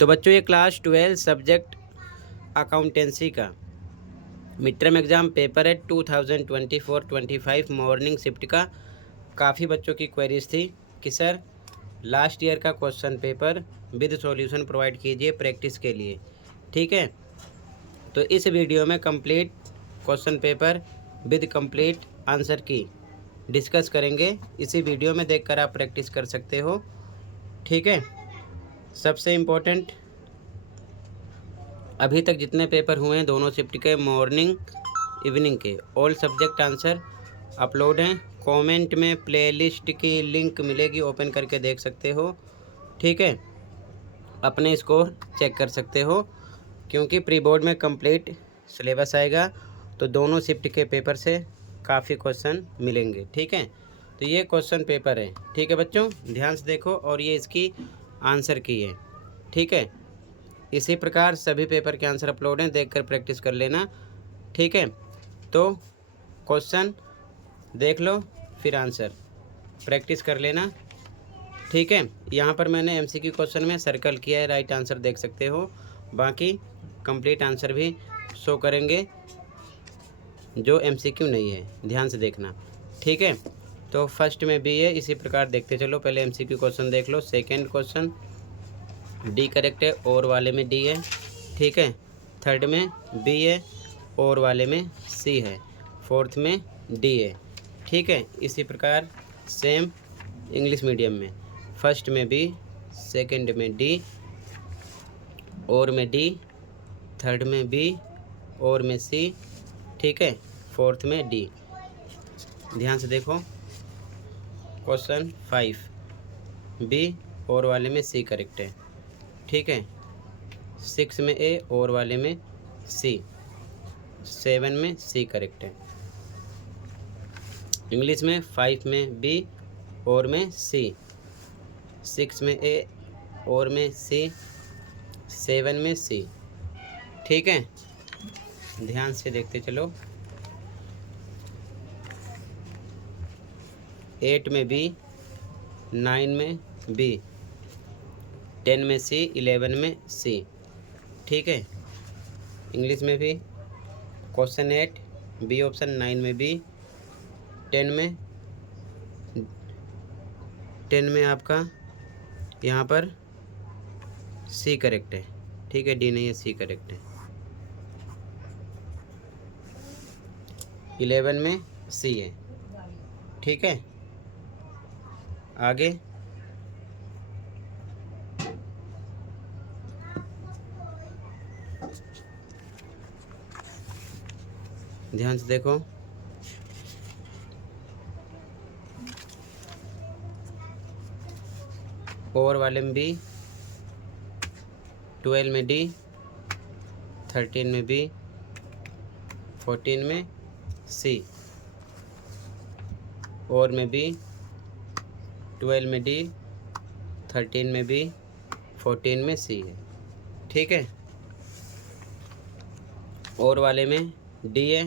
तो बच्चों ये क्लास 12 सब्जेक्ट अकाउंटेंसी का मिड टर्म एग्ज़ाम पेपर है 2024-25 मॉर्निंग शिफ्ट का। काफ़ी बच्चों की क्वेरीज थी कि सर लास्ट ईयर का question paper with solution provide कीजिए प्रैक्टिस के लिए। ठीक है, तो इस वीडियो में complete question paper with complete answer की डिस्कस करेंगे। इसी वीडियो में देखकर आप प्रैक्टिस कर सकते हो। ठीक है, सबसे इम्पोर्टेंट अभी तक जितने पेपर हुए हैं दोनों शिफ्ट के मॉर्निंग इवनिंग के ऑल सब्जेक्ट आंसर अपलोड हैं। कमेंट में प्लेलिस्ट की लिंक मिलेगी, ओपन करके देख सकते हो। ठीक है, अपने स्कोर चेक कर सकते हो क्योंकि प्री बोर्ड में कंप्लीट सिलेबस आएगा तो दोनों शिफ्ट के पेपर से काफ़ी क्वेश्चन मिलेंगे। ठीक है, तो ये क्वेश्चन पेपर है। ठीक है बच्चों, ध्यान से देखो और ये इसकी आंसर की है। ठीक है, इसी प्रकार सभी पेपर के आंसर अपलोड हैं, देखकर प्रैक्टिस कर लेना। ठीक है, तो क्वेश्चन देख लो फिर आंसर प्रैक्टिस कर लेना। ठीक है, यहाँ पर मैंने एमसीक्यू क्वेश्चन में सर्कल किया है, राइट आंसर देख सकते हो। बाकी कंप्लीट आंसर भी शो करेंगे जो एमसीक्यू नहीं है, ध्यान से देखना। ठीक है, तो फर्स्ट में बी है, इसी प्रकार देखते चलो। पहले एमसीक्यू क्वेश्चन देख लो। सेकंड क्वेश्चन डी करेक्ट है, और वाले में डी है। ठीक है, थर्ड में बी है, और वाले में सी है, फोर्थ में डी है। ठीक है, इसी प्रकार सेम इंग्लिश मीडियम में फर्स्ट में बी, सेकंड में डी, और में डी, थर्ड में बी, और में सी। ठीक है, फोर्थ में डी। ध्यान से देखो क्वेश्चन 5 बी और वाले में सी करेक्ट है। ठीक है, 6 में ए और वाले में सी, 7 में सी करेक्ट है। इंग्लिश में 5 में बी और में सी, 6 में ए और में सी, 7 में सी। ठीक है, ध्यान से देखते चलो। 8 में बी, 9 में बी, 10 में सी, 11 में सी। ठीक है, इंग्लिश में भी क्वेश्चन 8 बी ऑप्शन, 9 में बी, 10 में आपका यहाँ पर सी करेक्ट है। ठीक है, डी नहीं है, सी करेक्ट है। 11 में सी है। ठीक है, आगे ध्यान से देखो। और वाले में बी, 12 में डी, 13 में बी, 14 में सी, और में बी, 12 में डी, 13 में बी, 14 में सी है। ठीक है, और वाले में डी है,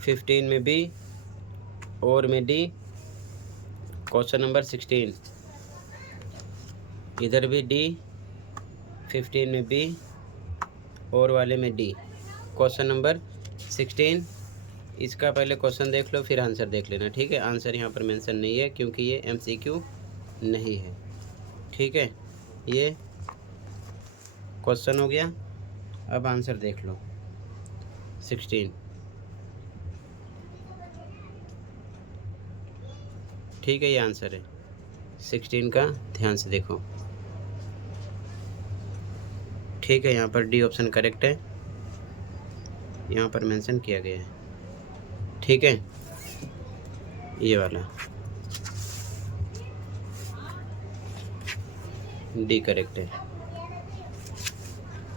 15 में बी, और में डी। क्वेश्चन नंबर 16 इधर भी डी, 15 में बी, और वाले में डी। क्वेश्चन नंबर 16 इसका पहले क्वेश्चन देख लो फिर आंसर देख लेना। ठीक है, आंसर यहाँ पर मेंशन नहीं है क्योंकि ये एमसीक्यू नहीं है। ठीक है, ये क्वेश्चन हो गया। अब आंसर देख लो 16। ठीक है, ये आंसर है 16 का, ध्यान से देखो। ठीक है, यहाँ पर डी ऑप्शन करेक्ट है, यहाँ पर मेंशन किया गया है। ठीक है, ये वाला डी करेक्ट है।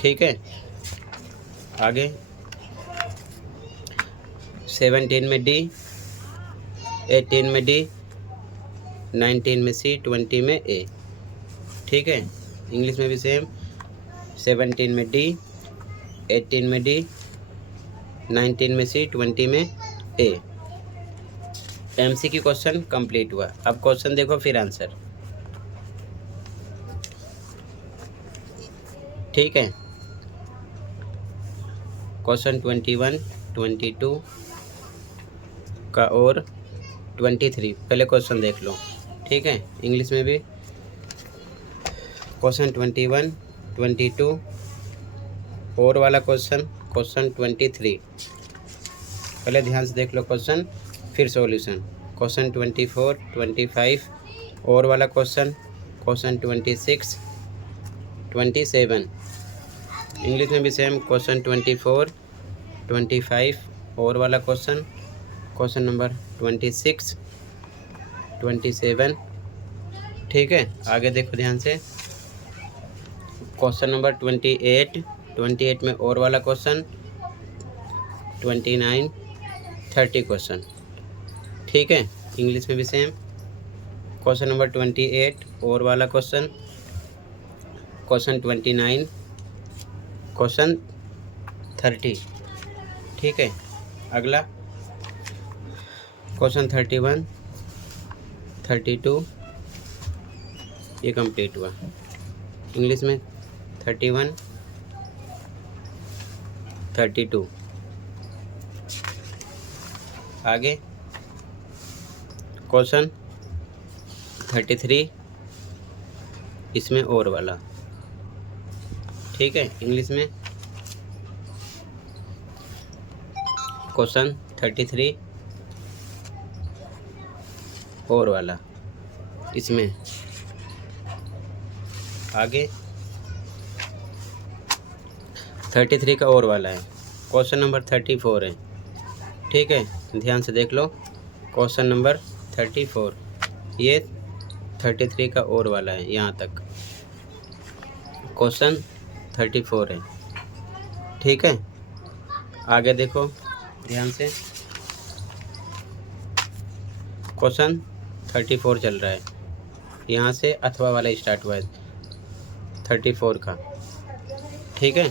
ठीक है, आगे 17 में डी, 18 में डी, 19 में सी, 20 में ए। ठीक है, इंग्लिश में भी सेम 17 में डी, 18 में डी, 19 में सी, 20 में ए। एमसीक्यू क्वेश्चन कंप्लीट हुआ। अब क्वेश्चन देखो फिर आंसर। ठीक है। क्वेश्चन 21, 22 का और 23 पहले क्वेश्चन देख लो, ठीक है। इंग्लिश में भी क्वेश्चन 21, 22 और वाला क्वेश्चन 23 पहले ध्यान से देख लो क्वेश्चन, फिर सॉल्यूशन। क्वेश्चन 24, 25 और वाला क्वेश्चन 26, 27 इंग्लिश में भी सेम। क्वेश्चन 24, 25 और वाला क्वेश्चन नंबर 26, 27, ठीक है। आगे देखो ध्यान से, क्वेश्चन नंबर 28 में और वाला क्वेश्चन 29, 30 क्वेश्चन, ठीक है। इंग्लिश में भी सेम। क्वेश्चन नंबर 28 और वाला क्वेश्चन 29, क्वेश्चन 30, ठीक है। अगला क्वेश्चन 31, 32 ये कंप्लीट हुआ। इंग्लिश में 31, 32 आगे क्वेश्चन 33 इसमें और वाला, ठीक है। इंग्लिश में क्वेश्चन 33 और वाला इसमें। आगे 33 का और वाला है, क्वेश्चन नंबर 34 है, ठीक है। ध्यान से देख लो क्वेश्चन नंबर 34, ये 33 का और वाला है, यहाँ तक क्वेश्चन 34 है, ठीक है। आगे देखो ध्यान से, क्वेश्चन 34 चल रहा है, यहाँ से अथवा वाला स्टार्ट हुआ है 34 का, ठीक है।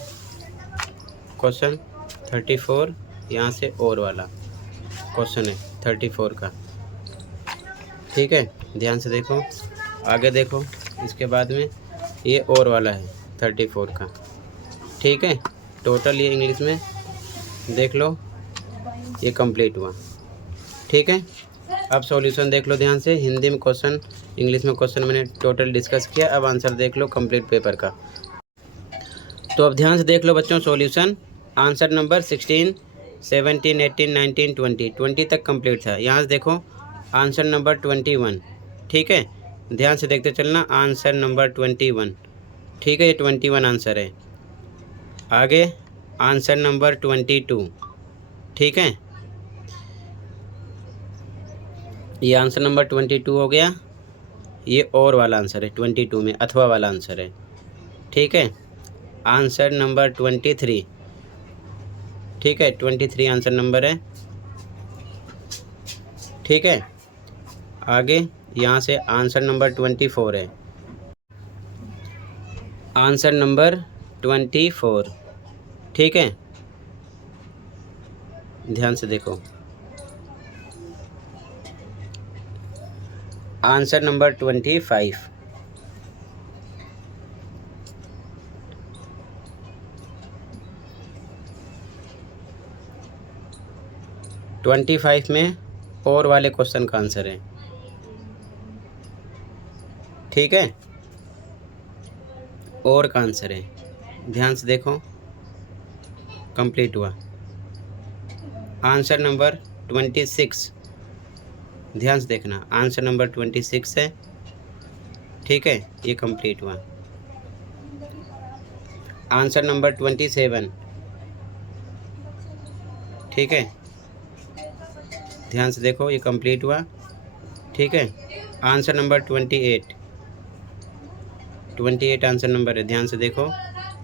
क्वेश्चन 34 यहाँ से और वाला क्वेश्चन है 34 का, ठीक है। ध्यान से देखो, आगे देखो, इसके बाद में ये और वाला है 34 का, ठीक है। टोटल ये इंग्लिश में देख लो ये कंप्लीट हुआ, ठीक है। अब सॉल्यूशन देख लो ध्यान से, हिंदी में क्वेश्चन, इंग्लिश में क्वेश्चन मैंने टोटल डिस्कस किया। अब आंसर देख लो कंप्लीट पेपर का। तो अब ध्यान से देख लो बच्चों सॉल्यूशन। आंसर नंबर 16, 17, 18, 19, 20 तक कंप्लीट था। यहाँ से देखो आंसर नंबर 21, ठीक है। ध्यान से देखते चलना, आंसर नंबर 21, ठीक है। ये 21 आंसर है। आगे आंसर नंबर 22, ठीक है। ये आंसर नंबर 22 हो गया। ये और वाला आंसर है 22 में अथवा वाला आंसर है, ठीक है। आंसर नंबर 23, ठीक है। 23 आंसर नंबर है, ठीक है। आगे यहाँ से आंसर नंबर 24 है, आंसर नंबर 24, ठीक है। ध्यान से देखो, आंसर नंबर 25, में और वाले क्वेश्चन का आंसर है, ठीक है। और का आंसर है, ध्यान से देखो कंप्लीट हुआ। आंसर नंबर 26, ध्यान से देखना, आंसर नंबर 26 है, ठीक है। ये कंप्लीट हुआ। आंसर नंबर 27, ठीक है। ध्यान से देखो ये कंप्लीट हुआ, ठीक है। आंसर नंबर 28 आंसर नंबर है, ध्यान से देखो,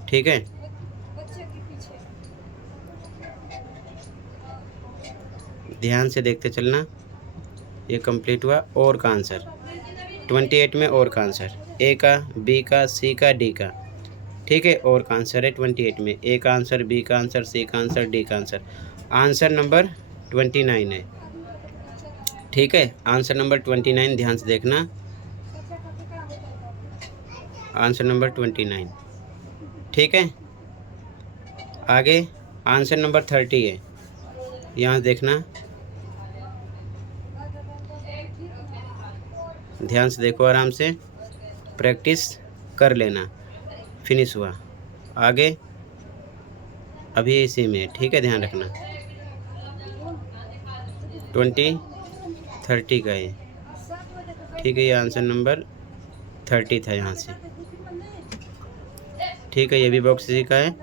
ठीक है। ध्यान से देखते चलना, ये कंप्लीट हुआ। और का आंसर 28 में और का आंसर, ए का, बी का, सी का, डी का, ठीक है। और का आंसर है 28 में, ए का आंसर, बी का आंसर, सी का आंसर, डी का आंसर। आंसर नंबर 29 है, ठीक है। आंसर नंबर 29 ध्यान से देखना, आंसर नंबर 29, ठीक है। आगे आंसर नंबर 30 है, यहाँ देखना, ध्यान से देखो, आराम से प्रैक्टिस कर लेना। फिनिश हुआ। आगे अभी इसी में, ठीक है, ध्यान रखना। 20 30 का है, ठीक है, ये आंसर नंबर 30 था यहाँ से, ठीक है। ये भी बॉक्स इसी का है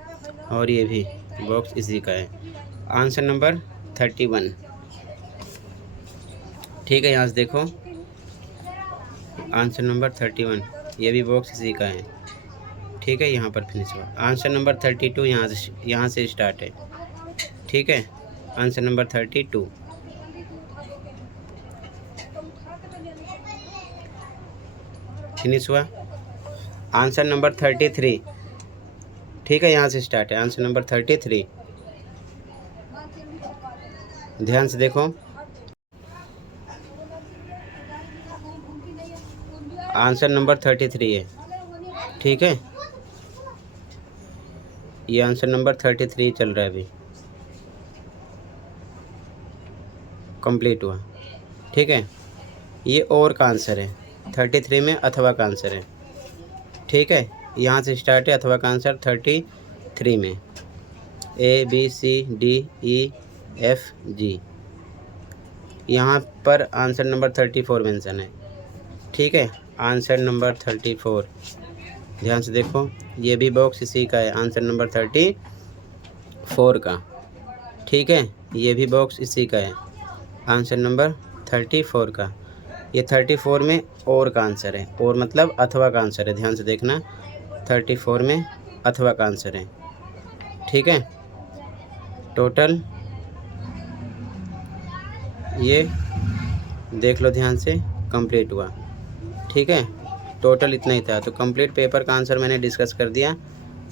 और ये भी बॉक्स इसी का है। आंसर नंबर 31, ठीक है, यहाँ से देखो, आंसर नंबर 31, ये भी बॉक्स इसी का है, ठीक है। यहाँ पर फिनिश हुआ। आंसर नंबर 32 यहाँ से स्टार्ट है, ठीक है। आंसर नंबर 32 फिनिश हुआ। आंसर नंबर 33, ठीक है, यहाँ से स्टार्ट है। आंसर नंबर 33, ध्यान से देखो, आंसर नंबर 33 है, ठीक है। ये आंसर नंबर 33 चल रहा है, अभी कंप्लीट हुआ, ठीक है। ये और का आंसर है, 33 में अथवा का आंसर है, ठीक है। यहाँ से स्टार्ट है, अथवा का आंसर 33 में, ABCDEFG। यहाँ पर आंसर नंबर 34 मेंशन है, ठीक है। आंसर नंबर 34, ध्यान से देखो, ये भी बॉक्स इसी का है, आंसर नंबर 34 का, ठीक है। ये भी बॉक्स इसी का है, आंसर नंबर 34 का। ये 34 में और का आंसर है, और मतलब अथवा का आंसर है, ध्यान से देखना, 34 में अथवा का आंसर है, ठीक है। टोटल ये देख लो ध्यान से, कंप्लीट हुआ, ठीक है। टोटल इतना ही था। तो कंप्लीट पेपर का आंसर मैंने डिस्कस कर दिया।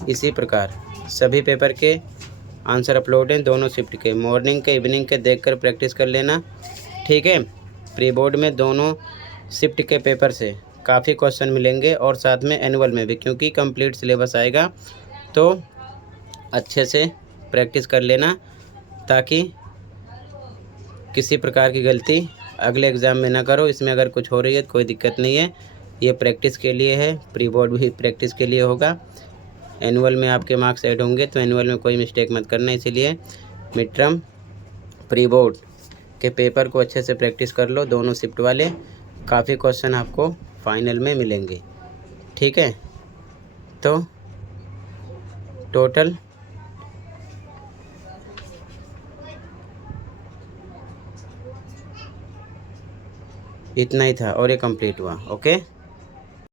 इसी प्रकार सभी पेपर के आंसर अपलोड हैं, दोनों शिफ्ट के, मॉर्निंग के इवनिंग के, देखकर प्रैक्टिस कर लेना, ठीक है। प्री बोर्ड में दोनों शिफ्ट के पेपर से काफ़ी क्वेश्चन मिलेंगे, और साथ में एनुअल में भी, क्योंकि कंप्लीट सिलेबस आएगा, तो अच्छे से प्रैक्टिस कर लेना, ताकि किसी प्रकार की गलती अगले एग्ज़ाम में ना करो। इसमें अगर कुछ हो रही है तो कोई दिक्कत नहीं है, ये प्रैक्टिस के लिए है, प्री बोर्ड भी प्रैक्टिस के लिए होगा। एनुअल में आपके मार्क्स ऐड होंगे, तो एनुअल में कोई मिस्टेक मत करना। इसीलिए मिड टर्म, प्री बोर्ड के पेपर को अच्छे से प्रैक्टिस कर लो, दोनों शिफ्ट वाले। काफ़ी क्वेश्चन आपको फाइनल में मिलेंगे, ठीक है। तो टोटल इतना ही था, और ये कंप्लीट हुआ, ओके।